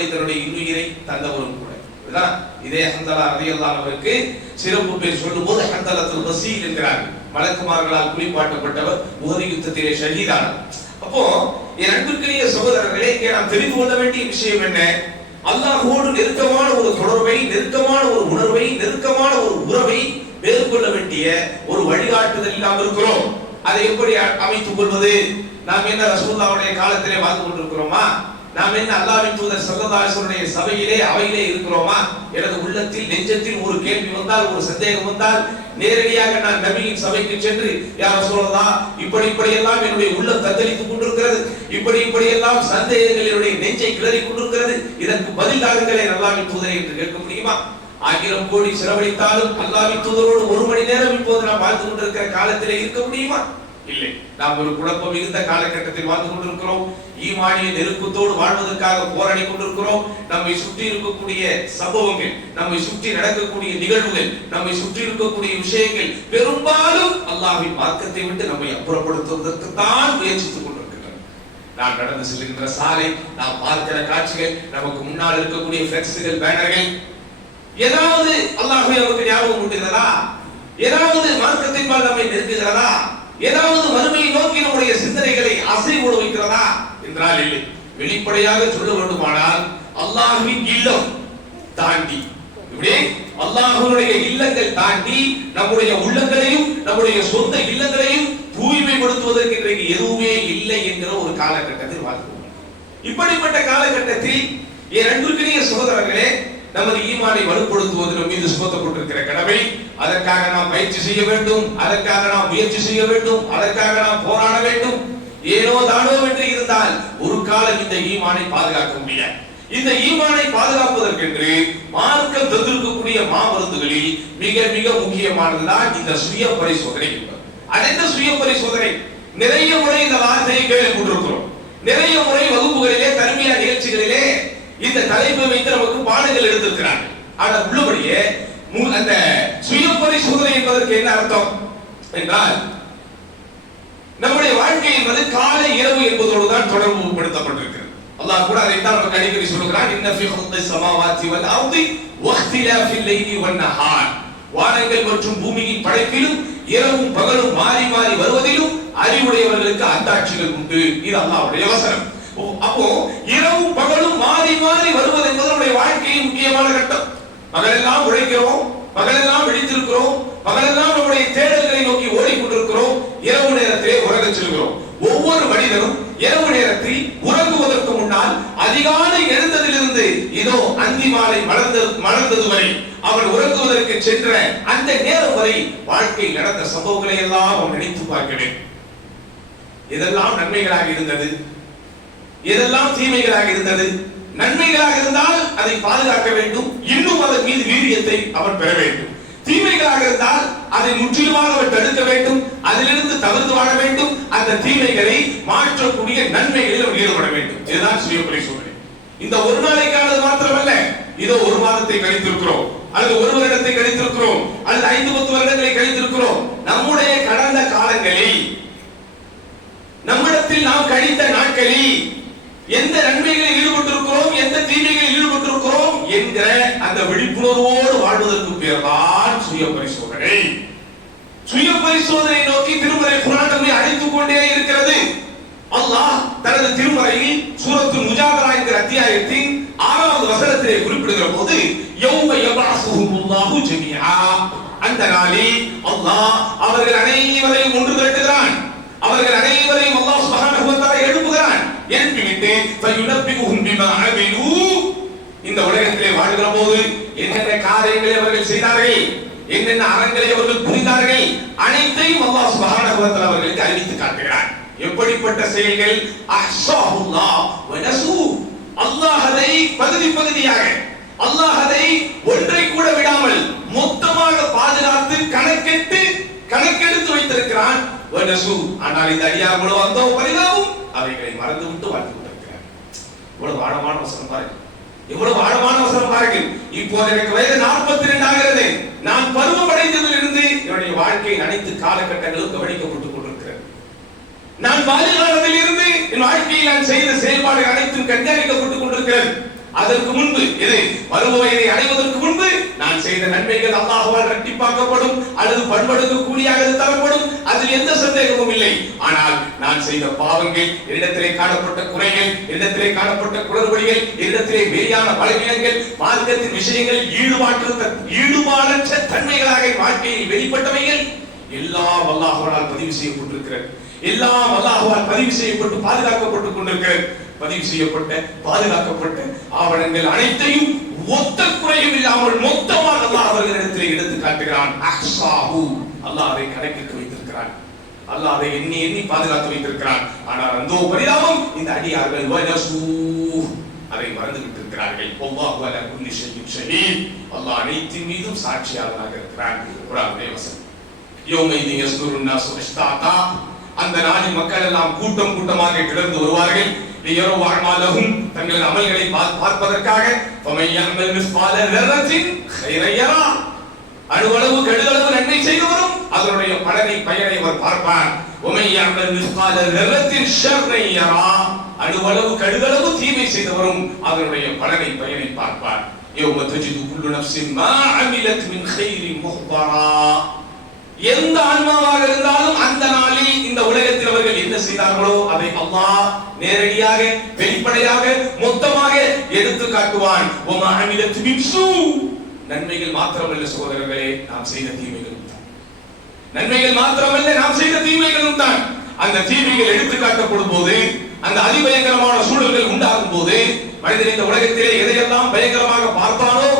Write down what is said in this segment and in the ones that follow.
தன்னுடைய இன்னுயிரை தந்தவரும் கூட. இதே ஹந்தலா ரலியல்லாஹு அன்ஹுவுக்கு சிறப்பு பேர் சொல்லும்போது ஹந்தலத்துல் வஸீல் என்கிறார்கள். மலக்குமார்களால் குளிப்பாட்டப்பட்டவர், உஹது யுத்தத்திலே ஷஹீதானார். அப்போ என் அன்புக்குரிய சகோதரர்களே, இங்கே நாம் தெரிந்து கொள்ள வேண்டிய விஷயம் என்ன? அல்லாஹ்வோடு நெருக்கமான ஒரு தொடர்பை, நெருக்கமான ஒரு உணர்வை, நெருக்கமான ஒரு உறவை மேற்கொள்ள வேண்டிய ஒரு வழிகாட்டுதல் நாம் இருக்கிறோம். அதை எப்படி அமைத்துக் கொள்வது? நாம் என்ன ரசூலுல்லாஹ்வுடைய காலத்திலே வாழ்ந்து கொண்டிருக்கிறோமா? நாம் என்ன அல்லாஹ்வின் தூதர் ஸல்லல்லாஹு அலைஹி வஸல்லம் சபையிலே அவையிலே இருக்கிறோமா? எனது உள்ளத்தில் நெஞ்சத்தில் ஒரு கேள்வி வந்தால், ஒரு சந்தேகம் வந்தால், நேரடியாக நான் நபியின் சபைக்கு சென்று, யா ரசூலல்லாஹ், இப்படி எல்லாம் என்னுடைய உள்ளம் தத்தளித்துக் கொண்டிருக்கிறது, இப்படி எல்லாம் சந்தேகங்கள் என்னுடைய நெஞ்சை கிளறி கொண்டிருக்கிறது, இதற்கு பதில் தாருங்களே அல்லாஹ்வின் தூதரே என்று கேட்க முடியுமா? 1000 கோடி செலவழித்தாலும் அல்லாஹ்வின் தூதரோடு 1 மணி நேரம் இப்போது நாம் வாழ்ந்து கொண்டிருக்கிற காலத்திலே இருக்க முடியுமா? இல்லை. நாம் ஒரு குழப்பம் மிகுந்த காலகட்டத்தில் வாழ்ந்து கொண்டிருக்கிறோம். ஈமானிய நெருக்கத்தோடு வாழ்வதற்காக போராடி கொண்டிருக்கிறோம். நம்மை சுற்றி இருக்கக்கூடிய சம்பவங்கள், நம்மை சுற்றி நடக்கக்கூடிய நிகழ்வுகள், நம்மை சுற்றி இருக்கக்கூடிய விஷயங்கள் பெரும்பாலும் அல்லாஹ்வின் மார்க்கத்தை விட்டு நம்மை அப்புறப்படுத்துவதற்கு தான் முயற்சித்துக் கொண்டிருக்கின்றன. நாம் நடந்து செல்கின்ற சாலை, நாம் பார்க்கிற காட்சிகள், நமக்கு முன்னால் இருக்கக்கூடிய ஃபிளெக்ஸுகள், பேனர்கள், ஏதாவது அல்லாஹ்வை நமக்கு ஞாபகம் ஊட்டுகிறதா? ஏதாவது மார்க்கத்தின் பால் நம்மை நெருக்குகிறதா? ஏதாவது மறுமையை நோக்கி நம்முடைய சிந்தனைகளை அசைவோட வைக்கிறதா என்றால் இல்லை. வெளிப்படையாக சொல்ல வேண்டுமானால் அல்லாஹ்வின் இல்லம் தாண்டி, இப்படி அல்லாஹ்வுடைய இல்லங்கள் தாண்டி நம்முடைய உள்ளங்களையும் நம்முடைய சொந்த இல்லங்களையும் தூய்மைப்படுத்துவதற்கு இன்றைக்கு எதுவுமே இல்லை என்கிற ஒரு காலகட்டத்தில் வாழ்கிறோம். இப்படிப்பட்ட காலகட்டத்தில் என் அன்புக்குரிய சகோதரர்களே, நமது ஈமானை வலுப்படுத்துவது நம் மீது சுமத்தப்பட்டிருக்கிற கடமை. அதற்காக நாம் பயிற்சி செய்ய வேண்டும், அதற்காக நாம் முயற்சி செய்ய வேண்டும், அதற்காக நாம் போராட வேண்டும். ஏனோ தானோ என்று இருந்தால் ஒரு காலம் இந்த ஈமானை பாதுகாக்க முடியாது. இந்த ஈமானை பாதுகாப்பதற்கென்று மார்க்கம் தந்திருக்கக்கூடிய மாமருந்துகளில் மிக மிக முக்கியமானதுதான் இந்த சுய பரிசோதனை என்பது. அதென்ன சுய பரிசோதனை? நிறைய முறை இந்த வார்த்தையை கேள்விப்பட்டிருக்கிறோம். நிறைய முறை வகுப்புகளிலே, தர்மியா நிகழ்ச்சிகளிலே இந்த தலைப்பை வைத்து நமக்கு பாடங்கள் எடுத்திருக்கிறார்கள். ஆனால் உள்ளபடியே அந்த சுய பரிசோதனை என்பதற்கு என்ன அர்த்தம் என்றால், நம்முடைய வாழ்க்கை என்பது காலை இரவு என்பதோடு தான் தொடர்பு படுத்தப்பட்டிருக்கிறது. அல்லாஹ் கூட அதை தான் நமக்கு அடிக்கடி சொல்கிறான், இன்ன ஃபீ ஹல்கிஸ் ஸமாவாத்தி வல் அர்தி வக்திலாஃபில் லைலி வன் நஹார். வானங்கள் மற்றும் பூமியின் படைப்பிலும் இரவும் பகலும் மாறி மாறி வருவதிலும் அறிவுடையவர்களுக்கு அத்தாட்சிகள் உண்டு. இது அல்லாஹ்வுடைய வசனம். அப்போ இரவும் பகலும் மாறி மாறி வருவது என்பது நம்முடைய வாழ்க்கையின் முக்கியமான கட்டம். பகலெல்லாம் உழைக்கிறோம், பகலெல்லாம் விழித்திருக்கிறோம், பகலெல்லாம் நம்முடைய தேடல்களை நோக்கி ஓடிக்கொண்டிருக்கிறோம், இரவு நேரத்திலே உறங்கச் செல்கிறோம். ஒவ்வொரு மனிதனும் இரவு நேரத்தில் உறங்குவதற்கு முன்னால் அதிகாலை எழுந்ததிலிருந்து இதோ அந்தி மாலை மலர்ந்தது வரை அவன் உறங்குவதற்கு சென்ற அந்த நேரம் வரை வாழ்க்கையில் நடந்த சம்பவங்களை எல்லாம் அவன் நினைத்து பார்க்கிறேன். இதெல்லாம் நன்மைகளாக இருந்தது, எதெல்லாம் தீமைகளாக இருந்தது. நன்மைகளாக இருந்தால் அதை பாதுகாக்க வேண்டும், இன்னும் அதன் மீது வீரியத்தை அவன் பெற வேண்டும். தீமைகளாக இருந்தால் அதை முற்றிலுமாக அவன் தடுக்க வேண்டும், அதிலிருந்து தவிர்த்து வாழ வேண்டும். அந்த தீமைகளை மாற்றக்கூடிய நன்மைகளில் அவன் ஈடுபட வேண்டும். இதுதான் சுய பரிசோதனை. இந்த ஒரு நாளைக்கானது மாத்திரமல்ல, இதோ ஒரு மாதத்தை கழித்திருக்கிறோம், அல்லது ஒரு வருடத்தை கழித்திருக்கிறோம், அல்லது 5-10 வருடங்களை கழித்திருக்கிறோம். நம்முடைய கடந்த காலங்களில், நம்மிடத்தில் நாம் கழித்த நாட்களில் எந்த நன்மைகளில் ஈடுபட்டிருக்கிறோம், எந்த தீமைகளில் ஈடுபட்டிருக்கிறோம் என்கிற அந்த விழிப்புணர்வோடு வாழ்வதற்கு பேர்தான் சுய பரிசோதனை. சுய பரிசோதனை நோக்கி திருமறை குர்ஆன் நம்மை அழைத்துக் கொண்டே இருக்கிறது. அல்லாஹ் தனது திருமறையில் சூரத்துல் முஜாதலா என்கிற அத்தியாயத்தின் 6வது வசனத்திலே குறிப்பிடுகிற போது, யௌம யபஅஸுஹுமுல்லாஹு ஜமீஆ, அந்த நாளில் அல்லாஹ் அவர்கள் அனைவரையும் ஒன்று திரட்டுகிறான். அவர்கள் அனைவரையும் அல்லாஹ் சுப்ஹானஹு வ தஆலா எழுப்புகிறான். எழுப்பிவிட்டு ஃபயுனப்பிஹும் பிமா அமிலு, இந்த உலகத்திலே வாழ்கிற போது என்னென்ன காரியங்களை அவர்கள் செய்தார்கள், என்னென்ன அறங்களை அவர்கள் புரிந்தார்கள், அனைத்தையும் அல்லாஹ் சுப்ஹானஹு வ தஆலா அவர்களுக்கு அறிவித்து காட்டுகிறான். எப்படிப்பட்ட செயல்கள்? அஹ்ஸாஹுல்லாஹ் வ நஸூ, அல்லாஹ் அதை பகுதி பகுதியாக, அல்லாஹ் அதை ஒன்றை கூட விடாமல் மொத்தமாக பாதுகாத்து கணக்கெடுத்து வைத்திருக்கிறான். வ நஸூ, ஆனால் இந்த அடியார்களோ அந்த பரிதாபம் அவைகளை மறந்து விட்டு வாழ்ந்து கொண்டிருக்கிறார். இவ்வளவு ஆழமான வசனம் பாருங்கள், இவ்வளவு ஆழமான வசனம் பாருங்கள். இப்போது எனக்கு வயது 42 ஆகிறது. நான் பருவம் அடைந்ததிலிருந்து என்னுடைய வாழ்க்கையின் அனைத்து காலகட்டங்களும் கவனிக்கப்பட்டுக் கொண்டிருக்கிறது. நான் பாலிகாலத்தில் இருந்து என் வாழ்க்கையில் நான் செய்த செயல்பாடுகள் அனைத்தும் கண்காணிக்கப்பட்டுக் கொண்டிருக்கிறது. அதற்கு முன்பு இது பருவ வயதை அடைவதற்கு முன்பு நான் செய்த நன்மைகள் அல்லாஹ்வால் இரட்டிப்பாக்கப்படும் அல்லது பன்மடங்கு கூலியாக தரப்படும், அதில் எந்த சந்தேகமும் இல்லை. ஆனால் நான் செய்த பாவங்கள், என்னிடத்திலே காணப்பட்ட குறைகள், என்னிடத்திலே காணப்பட்ட குளறுபடிகள், என்னிடத்திலே வெளியான பலவீனங்கள், மார்க்கத்தின் விஷயங்கள் ஈடுபாடற்ற தன்மைகளாக வாழ்க்கையில் வெளிப்பட்டவைகள் எல்லாம் அல்லாஹ்வால் பதிவு செய்யப்பட்டிருக்கிறது. எல்லாம் அல்லாஹ்வால் பதிவு செய்யப்பட்டு பாதுகாக்கப்பட்டுக் கொண்டிருக்கிறது. பதிவு செய்யப்பட்ட பாதுகாக்கப்பட்ட ஆவணங்கள் அனைத்தையும் ஒத்த குறையும் இல்லாமல் மொத்தமாக அல்லாஹ் அவர்களிடத்தில் எடுத்து காட்டுகிறான். அஹ்சாஹு, அல்லாஹ் அதை கணக்கிட்டு வைத்திருக்கிறான். அல்லாஹ் அதை எண்ணி எண்ணி பாதுகாத்து வைத்திருக்கிறான். ஆனால் அந்தோ பரிதாபம், இந்த அடியார்கள் வனசூ, அதை மறந்து விட்டிருக்கிறார்கள். அல்லாஹு அலா குல்லி ஷைஇன் ஷஹீத், அல்லாஹ் அனைத்தின் மீதும் சாட்சியாளராக இருக்கிறான். குர்ஆனுடைய வசனம். யௌமைதி யஸ்துருன் நாஸு அஷ்தாதா, அந்த நாளில் மக்கள் எல்லாம் கூட்டம் கூட்டமாக கிளர்ந்து வருவார்கள். லியரவு அஅமாலஹும், தங்கள் அமல்களை பார்ப்பதற்காக. ஃபமன் யஅமல் மிஸ்கால தர்ரத்தின் கைரன் யரா, அணுவளவு கடுகளவு நன்மை செய்தவரும் அதனுடைய பயனை அவர் பார்ப்பார். வமன் யஅமல் மிஸ்கால தர்ரத்தின் ஷர்ரன் யரா, அணுவளவு கடுகளவு தீமை செய்தவரும் அதனுடைய பயனை பார்ப்பார். யௌம தஜிது குல்லு நஃப்ஸின் மா அமிலத் மின் கைரின் முஹ்தரா, எந்த ஆன்மாவாக இருந்தாலும் அந்த நாளில் இந்த உலகத்தில் அவர்கள் என்ன செய்தார்களோ அதை அல்லாஹ் நேரடியாக வெளிப்படையாக மொத்தமாக எடுத்து காட்டுவான். வமா அமிலத் மின் சூ, நன்மைகள் மாத்திரமல்ல சகோதரர்களே, நாம் செய்த தீமைகளும் தான். நன்மைகள் மாத்திரமல்ல, நாம் செய்த தீமைகளும் தான். அந்த தீமைகள் எடுத்து காட்டப்படும் போது, அந்த அதிபயங்கரமான சூழல்கள் உண்டாகும் போது, மனிதன் இந்த உலகத்திலே எதையெல்லாம் பயங்கரமாக பார்த்தானோ,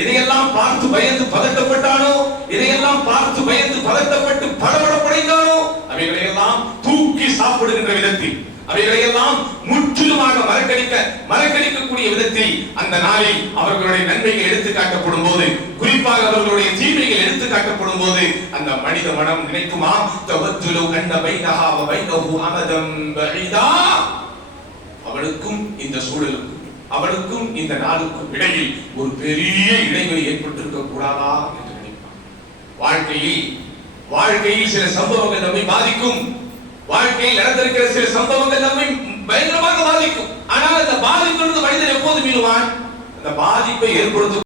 இதையெல்லாம் பார்த்து பயந்து பதட்டப்பட்டானோ, இதையெல்லாம் பார்த்து பயந்து பதட்டப்பட்டு படபடப்படைந்தானோ, அவைகளையெல்லாம் தூக்கி சாப்பிடுகின்ற விதத்தில், அவைகளையெல்லாம் முற்றிலுமாக மறக்கடிக்கக்கூடிய விதத்தில் அந்த நாளில் அவர்களுடைய நன்மைகள் எடுத்து காட்டப்படும் போது, குறிப்பாக அவர்களுடைய தீமைகள் எடுத்து காட்டப்படும் போது, அந்த மனித மனம் நினைக்குமா, தவத்துலு கண்ட பைனஹா வ பைனஹு அமதம் பஈதா, அவனுக்கும் இந்த சூழலுக்கும் அவனுக்கும் இந்த நாளுக்கும் இடையில் ஒரு பெரிய இடைவெளி ஏற்பட்டிருக்க கூடாதா என்று நினைப்பான். வாழ்க்கையில் சில சம்பவங்கள் நம்மை பாதிக்கும். வாழ்க்கையில் நடந்திருக்கிற சில சம்பவங்கள் நம்மை பயங்கரமாக பாதிக்கும். ஆனால் அந்த பாதிப்பிலிருந்து மனிதன் எப்போது மீளுவான்? அந்த பாதிப்பை ஏற்படுத்த